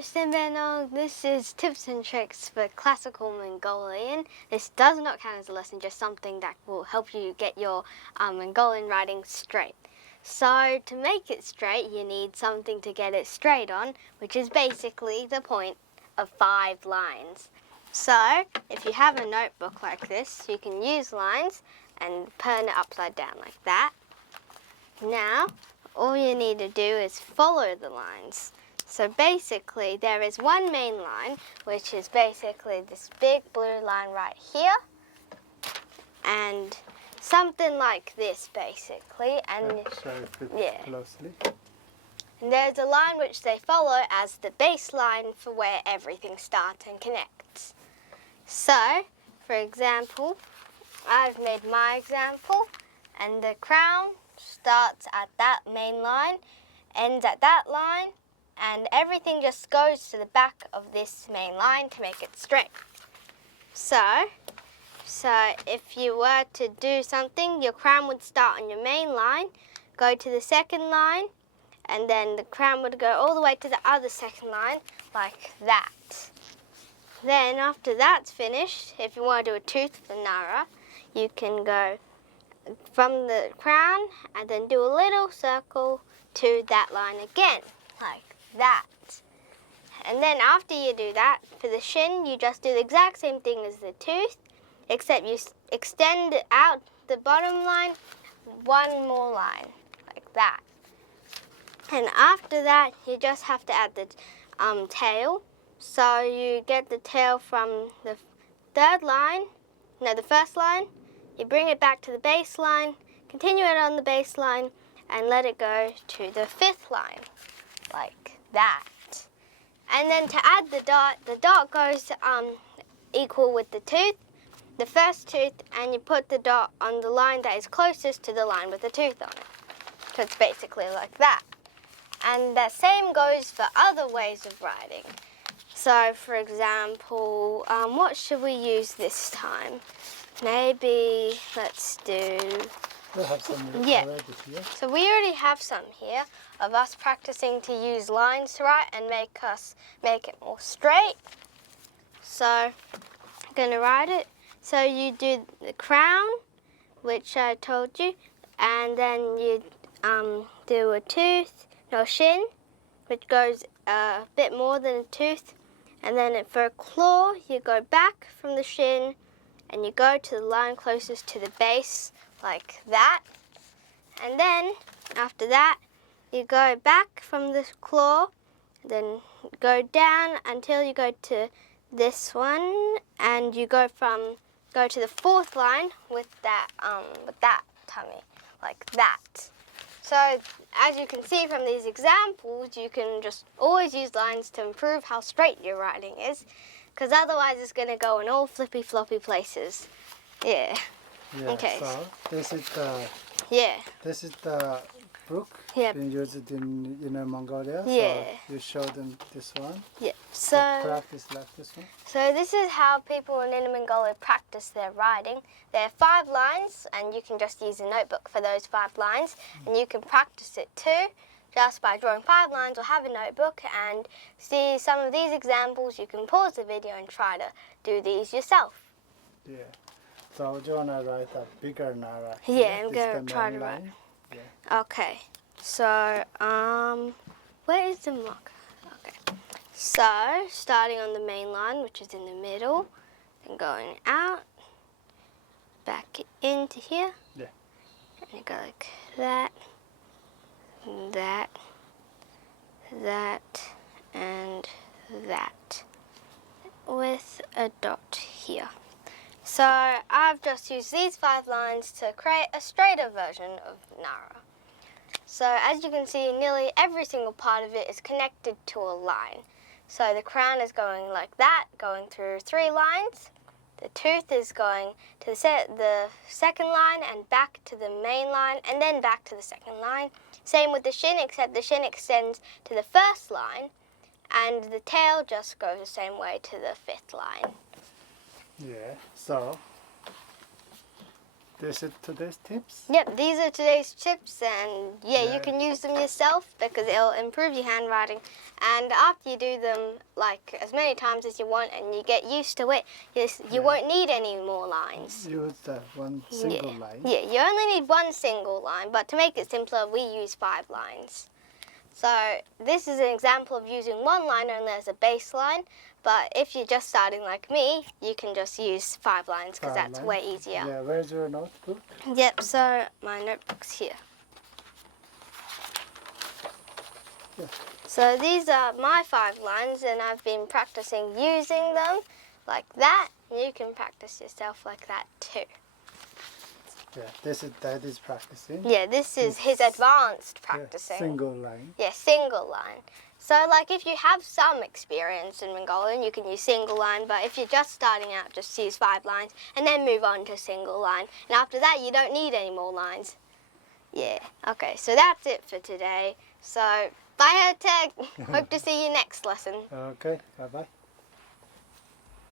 Simbenong, this is tips and tricks for classical Mongolian. This does not count as a lesson, just something that will help you get your Mongolian writing straight. So to make it straight, you need something to get it straight on, which is basically the point of 5 lines. So if you have a notebook like this, you can use lines and turn it upside down like that. Now, all you need to do is follow the lines. So basically, there is one main line, which is basically this big blue line right here, and something like this, basically. And closely. And there's a line which they follow as the baseline for where everything starts and connects. So, for example, I've made my example, and the crown starts at that main line, ends at that line, and everything just goes to the back of this main line to make it straight. So if you were to do something, your crown would start on your main line, go to the second line, and then the crown would go all the way to the other second line, like that. Then after that's finished, if you want to do a tooth for Nara, you can go from the crown and then do a little circle to that line again, like that. And then after you do that, for the shin, you just do the exact same thing as the tooth, except you extend out the bottom line one more line, like that. And after that, you just have to add the tail. So you get the tail from the first line, you bring it back to the base line, continue it on the base line, and let it go to the 5th line, like that. And then to add the dot goes equal with the tooth, the first tooth, and you put the dot on the line that is closest to the line with the tooth on it. So it's basically like that. And the same goes for other ways of writing. So, for example, what should we use this time? Maybe let's do... We have some already here. So we already have some here of us practicing to use lines to write and make it more straight. So I'm going to write it. So you do the crown, which I told you, and then you do a shin, which goes a bit more than a tooth. And then for a claw, you go back from the shin and you go to the line closest to the base, like that. And then after that, you go back from the claw, then go down until you go to this one, and you go to the 4th line with that tummy, like that. So as you can see from these examples, you can just always use lines to improve how straight your writing is, because otherwise it's going to go in all flippy floppy places. Yeah. Okay. So this is the This is the book being used in Mongolia. Yeah. So you show them this one. Yeah. So practice like this one. So this is how people in Inner Mongolia practice their writing. There are 5 lines, and you can just use a notebook for those 5 lines, and you can practice it too, just by drawing 5 lines or have a notebook and see some of these examples. You can pause the video and try to do these yourself. Yeah. So do you want to write a bigger Nara? Yeah, I'm going to try to write. Yeah. Okay. So, where is the marker? Okay. So, starting on the main line, which is in the middle, then going out, back into here. Yeah. And you go like that, that, that, and that, with a dot here. So I've just used these 5 lines to create a straighter version of Nara. So as you can see, nearly every single part of it is connected to a line. So the crown is going like that, going through 3 lines. The tooth is going to the second line and back to the main line, and then back to the second line. Same with the shin, except the shin extends to the first line, and the tail just goes the same way to the 5th line. Yeah, so this is today's tips? Yep, these are today's tips, and you can use them yourself because it'll improve your handwriting. And after you do them like as many times as you want and you get used to it, you won't need any more lines. Use one single line. Yeah, you only need one single line, but to make it simpler, we use 5 lines. So this is an example of using one line only as a baseline, but if you're just starting like me, you can just use 5 lines because that's way easier. Yeah, where's your notebook? Yep, so my notebook's here. Yeah. So these are my 5 lines, and I've been practicing using them like that. You can practice yourself like that too. Yeah, that is practicing. Yeah, this is his advanced practicing. Yeah, single line. Yeah, single line. So like if you have some experience in Mongolian, you can use single line, but if you're just starting out, just use 5 lines and then move on to single line. And after that, you don't need any more lines. Yeah, okay, so that's it for today. So bye, Tech. Hope to see you next lesson. Okay, bye-bye.